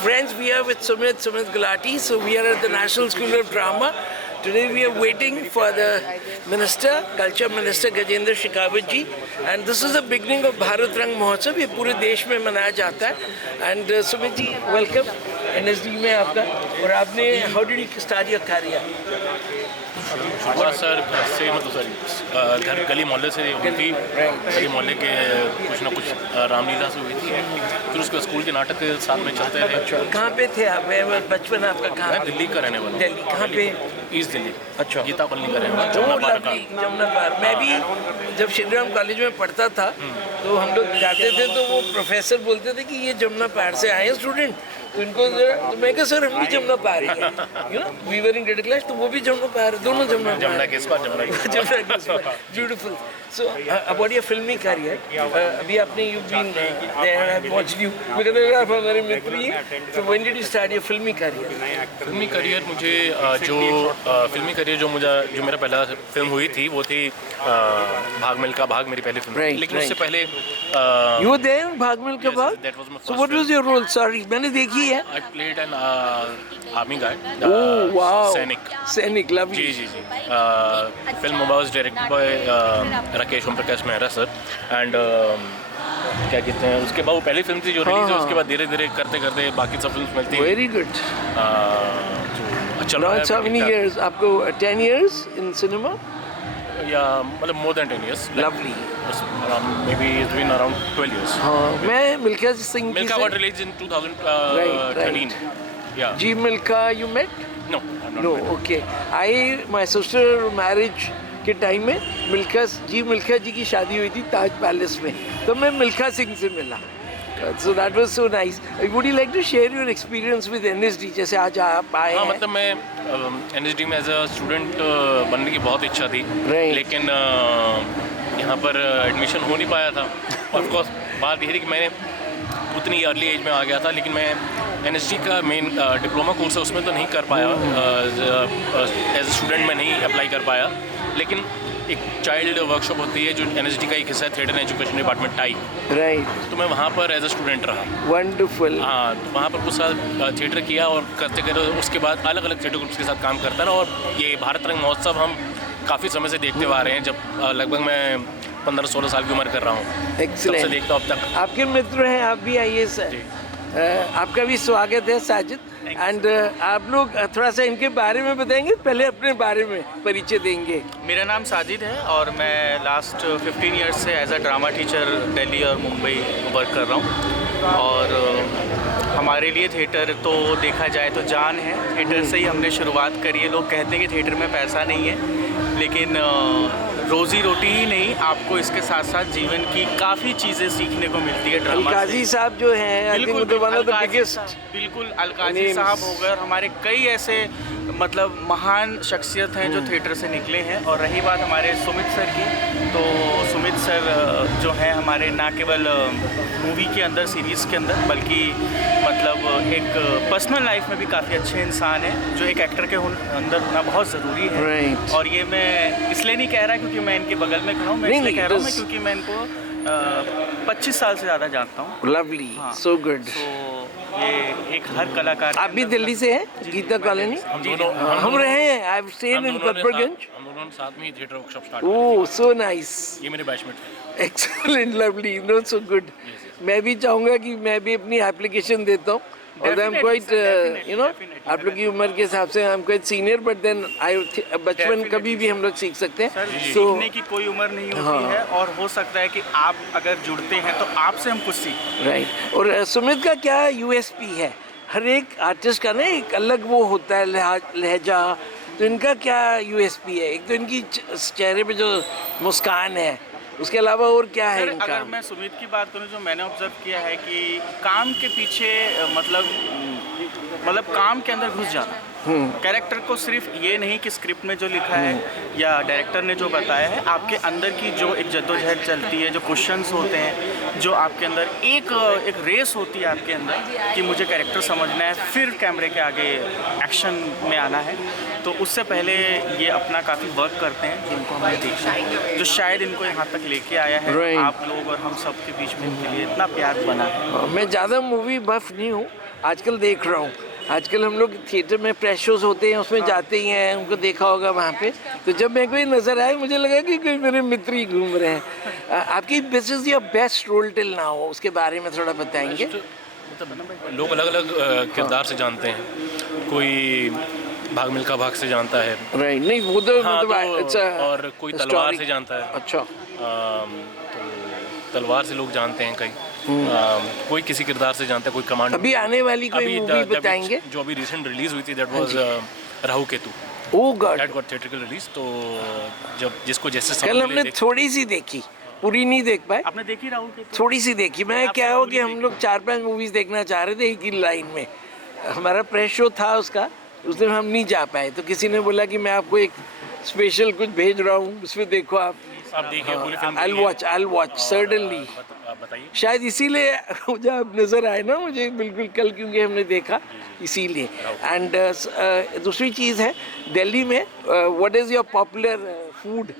Friends, we are with Sumit Gulati. So we are at the National School of Drama. Today we are waiting for the Minister, Culture Minister Gajendra Shekhawat ji, and this is the beginning of Bharat Rang Mahotsav. ये पूरे देश में मनाया जाता है. And Sumit ji, welcome. NSD में आपका और आपने how did you start your career? शुरुआत सर घर से मतलब सर घर गली मोहल्ले से हुई थी. गली मोहल्ले के कुछ ना कुछ रामलीला से हुई थी. फिर उसके स्कूल के नाटक साथ में चलते थे. कहाँ पे थे आप? बचपन आपका कहाँ? मैं दिल्ली का रहने वाला हूँ. दिल्ली कहाँ पे? ईस्ट दिल्ली. अच्छा. गीता कॉलोनी का रहने वाला. जमुना पार्क. मैं भी जब श्रीराम कॉलेज में पढ़ता था तो हम लोग जाते थे तो वो प्रोफेसर बोलते थे कि ये जमुना पार्क से आए हैं स्टूडेंट, तो इनको तो मैं कहा सर हम भी जमुना पार है, you know we were in grade class, तो वो भी जमुना पार, दोनों जमुना के इस बार Jamuna beautiful. So about your filmi career, अभी आपने you been there, I have watched you because आप हमारे मित्र ही. So when did you start your filmi career? Filmi career मुझे फिल्मी करियर जो मेरा पहला फिल्म हुई थी वो थी भाग मिल्खा भाग. मेरी पहली फिल्म. लेकिन उससे पहले you were there Bhaag Milkha Bhaag. So what was your role? Sorry मैंने देखी है. I played an army guy. Oh wow. Sainik. Lovely. जी. Film was directed by Rakesh Om Prakash Mehra sir. And क्या कहते हैं, उसके बाद वो पहली फिल्म थी जो रिलीज हुई. उसके बाद धीरे धीरे करते बाकी सब फिल्म मिलती हैं. Very good. चलो how many years? आपको 10 years in cinema? या मतलब more than 10 years. Lovely. Maybe it's been around 12 years. हाँ, मैं Milkha Singh. Milkha got released in 2013. Yeah. G Milkha you met? No, I'm not. No, okay. My sister marriage के time में जी मिल्खा जी की शादी हुई थी ताज पैलेस में, तो मैं मिल्खा सिंह से मिला. So that was so nice. Would you like to share your experience with NSD? जैसे आज आप आए हैं. हाँ, मतलब मैं NSD में एज अ स्टूडेंट बनने की बहुत इच्छा थी. लेकिन यहाँ पर एडमिशन हो नहीं पाया था. ऑफ कोर्स बात यही थी कि मैंने उतनी अर्ली एज में आ गया था, लेकिन मैं NSD का मेन डिप्लोमा कोर्स है उसमें तो नहीं कर पाया. एज अ स्टूडेंट मैं नहीं अप्लाई कर पाया. लेकिन एक चाइल्ड वर्कशॉप होती है जो NSD का एक हिस्सा है, theatre education department tie. Right. तो मैं वहाँ पर एज अ स्टूडेंट रहा. वंडरफुल. हाँ, तो वहाँ पर कुछ साल थिएटर किया और करते उसके बाद अलग अलग थिएटर ग्रुप्स के साथ काम करता रहा. और ये भारत रंग महोत्सव हम काफ़ी समय से देखते हुए आ रहे हैं. जब लगभग मैं 15-16 साल की उम्र कर रहा हूँ. एक्सीलेंट. तब से देखता हूँ अब तक. आपके मित्र हैं, आप भी आइए सर. आपका भी स्वागत है साजिद. एंड आप लोग थोड़ा सा इनके बारे में बताएंगे, पहले अपने बारे में परिचय देंगे. मेरा नाम साजिद है और मैं लास्ट 15 ईयर्स से as a drama teacher Delhi और मुंबई वर्क कर रहा हूँ. और हमारे लिए थिएटर तो देखा जाए तो जान है. थिएटर से ही हमने शुरुआत करी है. लोग कहते हैं कि थिएटर में पैसा नहीं है, लेकिन रोज़ी रोटी ही नहीं, आपको इसके साथ साथ जीवन की काफ़ी चीज़ें सीखने को मिलती है ड्रामा से. अलकाजी साहब जो हैं, बिल्कुल अलकाजी साहब हो गए. और हमारे कई ऐसे मतलब महान शख्सियत हैं जो थिएटर से निकले हैं. और रही बात हमारे सुमित सर की, तो सुमित सर जो हैं हमारे ना केवल मूवी के अंदर, सीरीज़ के अंदर, बल्कि मतलब एक पर्सनल लाइफ में भी काफ़ी अच्छे इंसान हैं, जो एक एक्टर के अंदर होना बहुत ज़रूरी है. Right. और ये मैं इसलिए नहीं कह रहा क्योंकि मैं इनके बगल में खड़ा हूँ. मैं इसलिए कह रहा हूँ मैं क्योंकि मैं इनको 25 साल से ज़्यादा जानता हूँ. लवली. So good. ये एक हर कलाकार. आप भी दिल्ली से हैं? गीता कॉलोनी. हम रहे हैं. I have stayed in Padmaganj. हम दोनों साथ में ही theatre workshop start. Oh so nice. ये मेरे बैचमेट हैं. Excellent. Lovely. No so good. मैं भी चाहूँगा कि मैं भी अपनी एप्लीकेशन देता हूँ. और I am quite you know, आप लोग की उम्र के हिसाब से I am quite senior, but then बचपन कभी भी हम लोग सीख सकते हैं. सीखने की कोई उम्र नहीं होती है. और हो सकता है कि आप अगर जुड़ते हैं तो आपसे हम कुछ सीखें. राइट. और सुमित का क्या USP है? हर एक आर्टिस्ट का ना एक अलग वो होता है लहजा. तो इनका क्या USP है? एक तो इनकी चेहरे पे जो मुस्कान है, उसके अलावा और क्या है इनका? अगर मैं सुमित की बात करूं, जो मैंने ऑब्जर्व किया है कि काम के पीछे मतलब काम के अंदर घुस जाना. कैरेक्टर को सिर्फ ये नहीं कि स्क्रिप्ट में जो लिखा है या डायरेक्टर ने जो बताया है, आपके अंदर की जो एक जद्दोजहद चलती है, जो क्वेश्चंस होते हैं, जो आपके अंदर एक रेस होती है आपके अंदर कि मुझे कैरेक्टर समझना है, फिर कैमरे के आगे एक्शन में आना है। तो उससे पहले ये अपना काफ़ी वर्क करते हैं, जिनको हमने देखा है, जो शायद इनको यहाँ तक लेके आया है। Right. आप लोग और हम सब के बीच में इनके लिए इतना प्यार बना है। मैं ज़्यादा मूवी बफ नहीं हूँ, आजकल देख रहा हूँ। आजकल हम लोग थिएटर में प्रेस शोज होते हैं, उसमें जाते ही हैं, उनको देखा होगा वहाँ पे। तो जब मैं कोई नज़र आए, मुझे लगा कि कोई मेरे मित्र ही घूम रहे हैं। आपकी this is your best role till now, उसके बारे में थोड़ा बताएंगे? मतलब लोग अलग अलग किरदार से जानते हैं, कोई भाग मिल्खा भाग से जानता है, राइट, नहीं वो तो हाँ, मतलब और कोई तलवार से जानता है। अच्छा, तो तलवार से लोग जानते हैं कई, कोई किसी किरदार से जानता है, कोई कमांड। अभी आने वाली कोई मूवी बताएंगे? जो अभी रिसेंट रिलीज हुई थी, that was Rahu Ketu. Oh God, that got theatrical release. तो जब जिसको जैसे कल हमने थोड़ी सी देखी, पूरी नहीं देख पाए। आपने देखी राहुल के? थोड़ी सी देखी। मैं क्या हो कि हम लोग 4-5 मूवीज देखना चाह रहे थे एक ही लाइन में। हमारा प्रेस शो था उसका, उस दिन हम नहीं जा पाए, तो किसी ने बोला कि मैं आपको एक स्पेशल कुछ भेज रहा हूँ, उसमें देखो आप देखिए पूरी फिल्म। I'll watch certainly। बताइए। शायद इसीलिए मुझे अब नज़र आए ना मुझे बिल्कुल कल, क्योंकि हमने देखा इसीलिए। एंड दूसरी चीज़ है, दिल्ली में what is your popular food?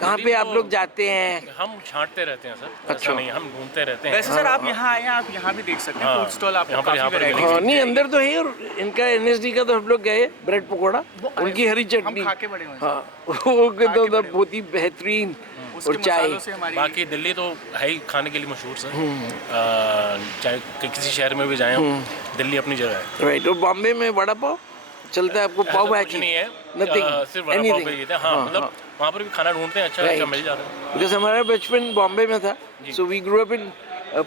कहाँ पे आप लोग जाते हैं? हम छांटते रहते हैं सर, अच्छा। ऐसा नहीं, हम घूमते रहते हैं। वैसे सर आप यहाँ आए हैं, आप यहाँ भी देख सकते हैं फूड स्टॉल, आपको यहाँ पर काफी भी वैरायटी। हाँ, नहीं अंदर तो है। और इनका NSD का तो हम लोग गए, ब्रेड पकौड़ा, उनकी हरी चटनी, हम खा के बड़े हुए हैं। हाँ वो तो बहुत ही बेहतरीन, और उसके चाय। मसालों से हमारी बाकी दिल्ली तो है ही खाने के लिए मशहूर सर। चाहे किसी शहर में भी जाएं, दिल्ली अपनी जगह है। राइट। और बॉम्बे में वड़ा पाव चलता है आपको? पाव ऐसा कुछ भाजी नहीं है, नथिंग, सिर्फ वड़ा पाव पे ही है। हाँ, मतलब वहाँ पर भी खाना ढूंढते हैं, अच्छा मिल जाता है। बिकॉज हमारा बचपन बॉम्बे में था, so we grow up in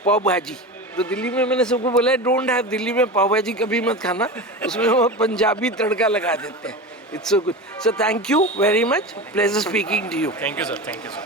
pav bhaji. तो दिल्ली में मैंने सबको बोला है डोंट हैव, दिल्ली में पाव भाजी कभी मत खाना, उसमें वो पंजाबी तड़का लगा देते हैं। It's so good. So thank you very much, pleasure speaking to you. Thank you sir, thank you sir.